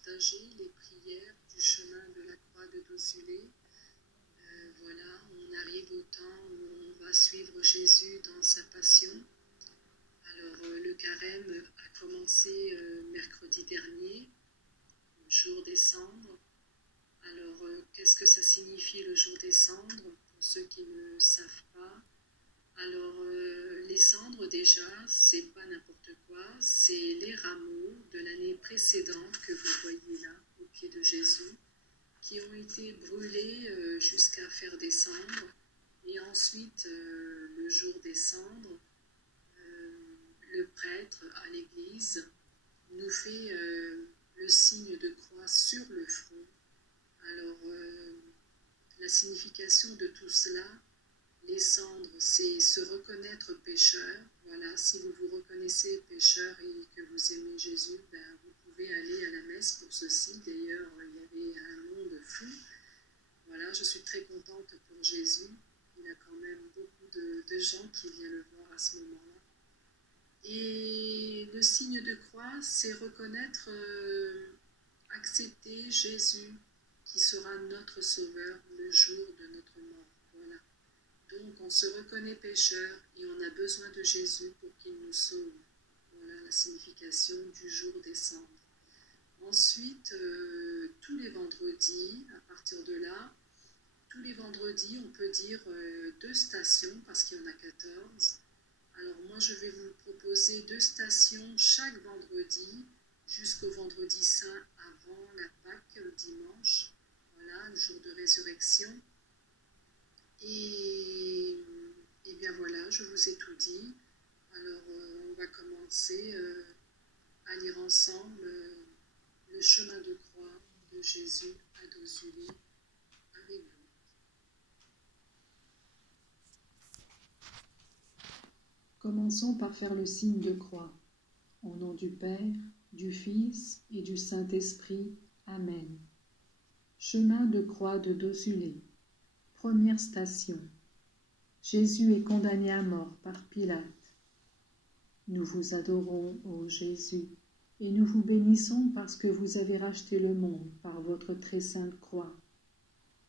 partager les prières du chemin de la croix de Dosulé. Voilà, on arrive au temps où on va suivre Jésus dans sa passion. Alors, le carême a commencé mercredi dernier, le jour des cendres. Alors, qu'est-ce que ça signifie le jour des cendres, pour ceux qui ne savent pas? Alors, les cendres déjà, c'est pas n'importe quoi, c'est les rameaux de l'année précédente que vous voyez là, au pied de Jésus, qui ont été brûlés jusqu'à faire des cendres. Et ensuite, le jour des cendres, le prêtre à l'église nous fait le signe de croix sur le front. Alors, la signification de tout cela, les cendres, c'est se reconnaître pécheur. Voilà, si vous vous reconnaissez pécheur et que vous aimez Jésus, vous pouvez aller à la messe pour ceci. D'ailleurs, il y avait un monde fou. Voilà, je suis très contente pour Jésus. Il y a quand même beaucoup de gens qui viennent le voir à ce moment-là. Et le signe de croix, c'est reconnaître, accepter Jésus, qui sera notre sauveur le jour de notre mort. Voilà. Donc, on se reconnaît pécheur et on a besoin de Jésus pour qu'il nous sauve. Voilà la signification du jour des cendres. Ensuite, tous les vendredis, à partir de là, tous les vendredis, on peut dire 2 stations, parce qu'il y en a 14. Alors moi, je vais vous proposer 2 stations chaque vendredi, jusqu'au vendredi saint avant la Pâque, le dimanche. Voilà, le jour de résurrection. Et bien voilà, je vous ai tout dit. Alors, on va commencer à lire ensemble le chemin de croix de Jésus à Dosulé avec vous. Commençons par faire le signe de croix. Au nom du Père, du Fils et du Saint-Esprit. Amen. Chemin de croix de Dosulé. Première station. Jésus est condamné à mort par Pilate. Nous vous adorons, ô Jésus, et nous vous bénissons parce que vous avez racheté le monde par votre très sainte croix.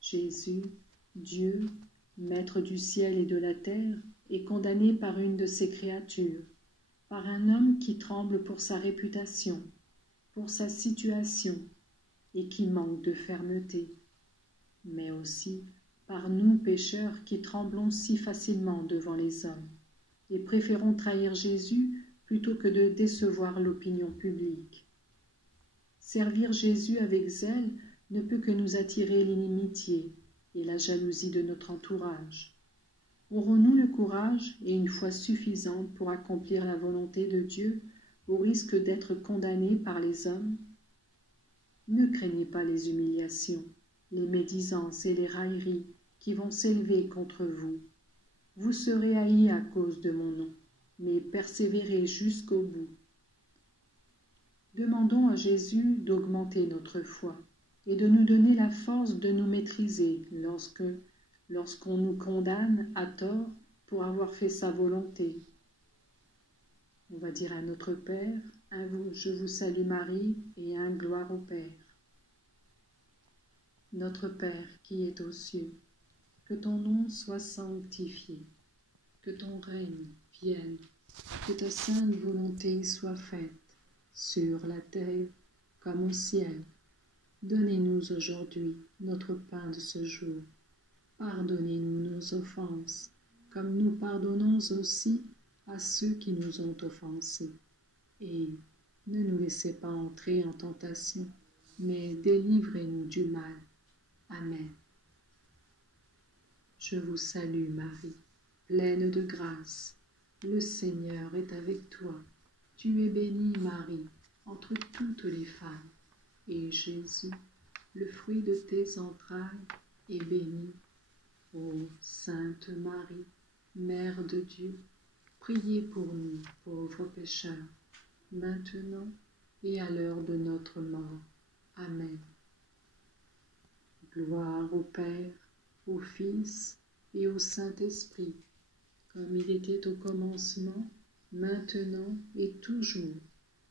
Jésus, Dieu, Maître du ciel et de la terre, est condamné par une de ses créatures, par un homme qui tremble pour sa réputation, pour sa situation, et qui manque de fermeté, mais aussi par nous pécheurs qui tremblons si facilement devant les hommes, et préférons trahir Jésus plutôt que de décevoir l'opinion publique. Servir Jésus avec zèle ne peut que nous attirer l'inimitié et la jalousie de notre entourage. Aurons-nous le courage et une foi suffisante pour accomplir la volonté de Dieu au risque d'être condamnés par les hommes? Ne craignez pas les humiliations, les médisances et les railleries qui vont s'élever contre vous. Vous serez haïs à cause de mon nom, mais persévérez jusqu'au bout. Demandons à Jésus d'augmenter notre foi et de nous donner la force de nous maîtriser lorsqu'on nous condamne à tort pour avoir fait sa volonté. On va dire à notre Père, je vous salue Marie, et un gloire au Père. Notre Père qui es aux cieux, que ton nom soit sanctifié, que ton règne vienne, que ta sainte volonté soit faite, sur la terre comme au ciel. Donnez-nous aujourd'hui notre pain de ce jour. Pardonnez-nous nos offenses, comme nous pardonnons aussi à ceux qui nous ont offensés. Et ne nous laissez pas entrer en tentation, mais délivrez-nous du mal. Amen. Je vous salue Marie, pleine de grâce. Le Seigneur est avec toi. Tu es bénie Marie, entre toutes les femmes. Et Jésus, le fruit de tes entrailles, est béni. Ô Sainte Marie, Mère de Dieu, priez pour nous, pauvres pécheurs, maintenant et à l'heure de notre mort. Amen. Gloire au Père, au Fils et au Saint-Esprit, comme il était au commencement, maintenant et toujours,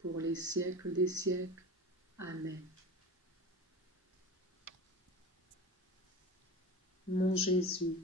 pour les siècles des siècles. Amen. Mon Jésus,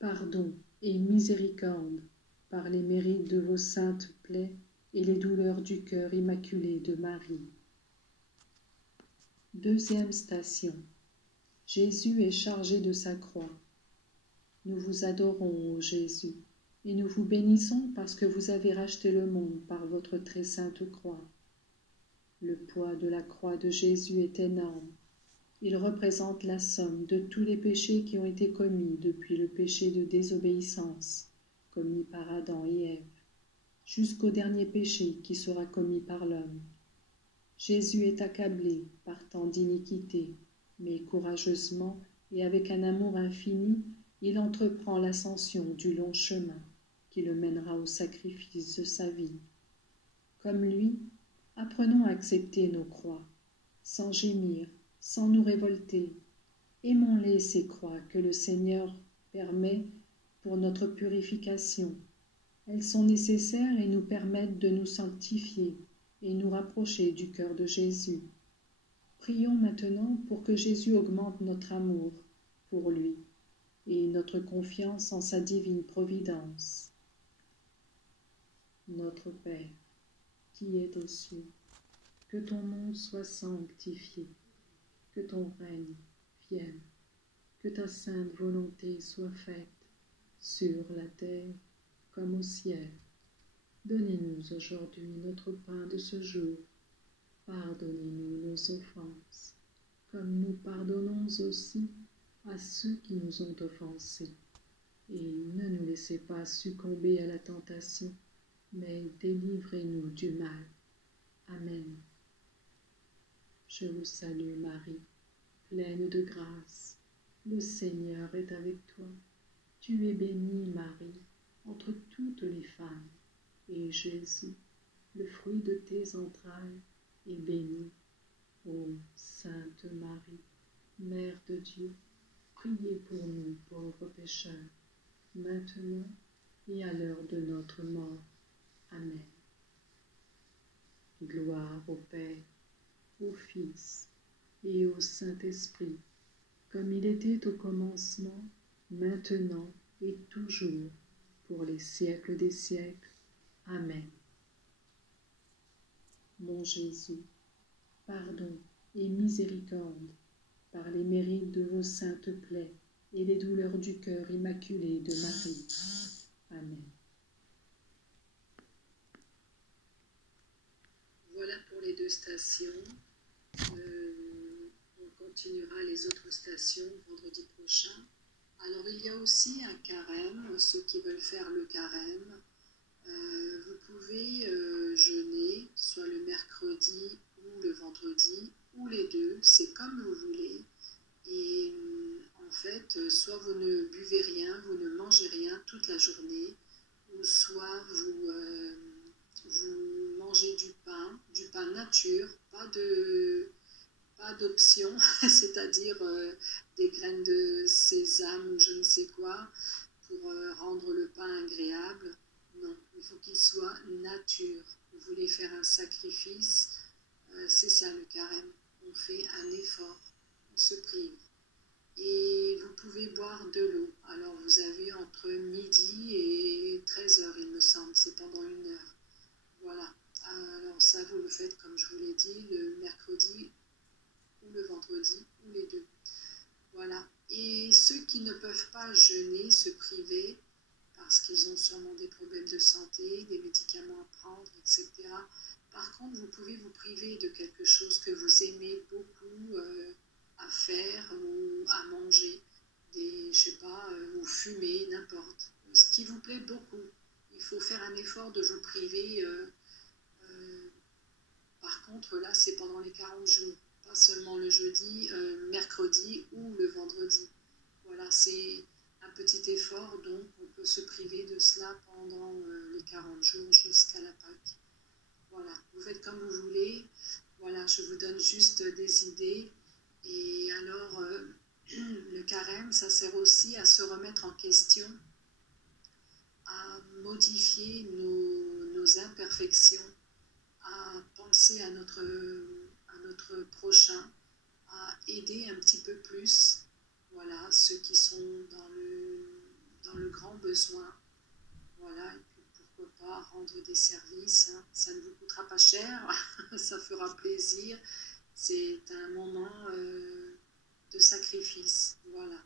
pardon et miséricorde, par les mérites de vos saintes plaies et les douleurs du cœur immaculé de Marie. Deuxième station. Jésus est chargé de sa croix. Nous vous adorons, ô Jésus, et nous vous bénissons parce que vous avez racheté le monde par votre très sainte croix. Le poids de la croix de Jésus est énorme. Il représente la somme de tous les péchés qui ont été commis depuis le péché de désobéissance, commis par Adam et Ève, jusqu'au dernier péché qui sera commis par l'homme. Jésus est accablé par tant d'iniquités, mais courageusement et avec un amour infini, il entreprend l'ascension du long chemin qui le mènera au sacrifice de sa vie. Comme lui, apprenons à accepter nos croix, sans gémir, sans nous révolter. Aimons-les, ces croix que le Seigneur permet pour notre purification. Elles sont nécessaires et nous permettent de nous sanctifier et nous rapprocher du cœur de Jésus. Prions maintenant pour que Jésus augmente notre amour pour lui et notre confiance en sa divine providence. Notre Père, qui es aux cieux, que ton nom soit sanctifié, que ton règne vienne, que ta sainte volonté soit faite, sur la terre comme au ciel. Donnez-nous aujourd'hui notre pain de ce jour. Pardonnez-nous nos offenses, comme nous pardonnons aussi à ceux qui nous ont offensés. Et ne nous laissez pas succomber à la tentation, mais délivrez-nous du mal. Amen. Je vous salue Marie, pleine de grâce. Le Seigneur est avec toi. Tu es bénie, Marie, entre toutes les femmes, et Jésus, le fruit de tes entrailles, est béni. Ô Sainte Marie, Mère de Dieu, priez pour nous pauvres pécheurs, maintenant et à l'heure de notre mort. Amen. Gloire au Père, au Fils et au Saint-Esprit, comme il était au commencement, maintenant et toujours, pour les siècles des siècles. Amen. Mon Jésus, pardon et miséricorde, par les mérites de vos saintes plaies et les douleurs du cœur immaculé de Marie. Amen. Voilà pour les deux stations. On continuera les autres stations vendredi prochain. Alors il y a aussi un carême, ceux qui veulent faire le carême. Vous pouvez jeûner soit le mercredi ou le vendredi, ou les deux, c'est comme vous voulez. Et en fait, soit vous ne buvez rien, vous ne mangez rien toute la journée, ou soit vous mangez du pain nature, pas d'option, c'est-à-dire des graines de sésame ou je ne sais quoi, pour rendre le pain agréable. Non, il faut qu'il soit nature. Vous voulez faire un sacrifice, c'est ça le carême. On fait un effort, on se prive. Et vous pouvez boire de l'eau. Alors vous avez entre midi et 13h, il me semble, c'est pendant 1 heure. Voilà. Alors ça, vous le faites comme je vous l'ai dit, le mercredi ou le vendredi, ou les deux. Voilà. Et ceux qui ne peuvent pas jeûner, se priver, parce qu'ils ont sûrement des problèmes de santé, des médicaments à prendre, etc. Par contre, vous pouvez vous priver de quelque chose que vous aimez beaucoup à faire ou à manger, je sais pas, ou fumer, n'importe. Ce qui vous plaît beaucoup. Il faut faire un effort de vous priver. Par contre, là, c'est pendant les 40 jours, pas seulement le jeudi, mercredi ou le vendredi. Voilà, c'est un petit effort, donc on peut se priver de cela pendant les 40 jours jusqu'à la Pâque. Voilà, vous faites comme vous voulez. Voilà, je vous donne juste des idées. Et alors, le carême, ça sert aussi à se remettre en question, à modifier nos imperfections, à penser à notre prochain, à aider un petit peu plus. Voilà. voilà, ceux qui sont dans le grand besoin. Voilà, et puis pourquoi pas rendre des services, hein. Ça ne vous coûtera pas cher, ça fera plaisir. C'est un moment de sacrifice, voilà.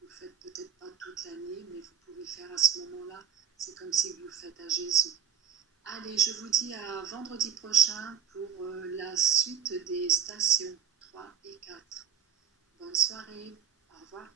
Vous ne le faites peut-être pas toute l'année, mais vous pouvez le faire à ce moment-là. C'est comme si vous le faites à Jésus. Allez, je vous dis à vendredi prochain pour la suite des stations 3 et 4. Bonne soirée, au revoir.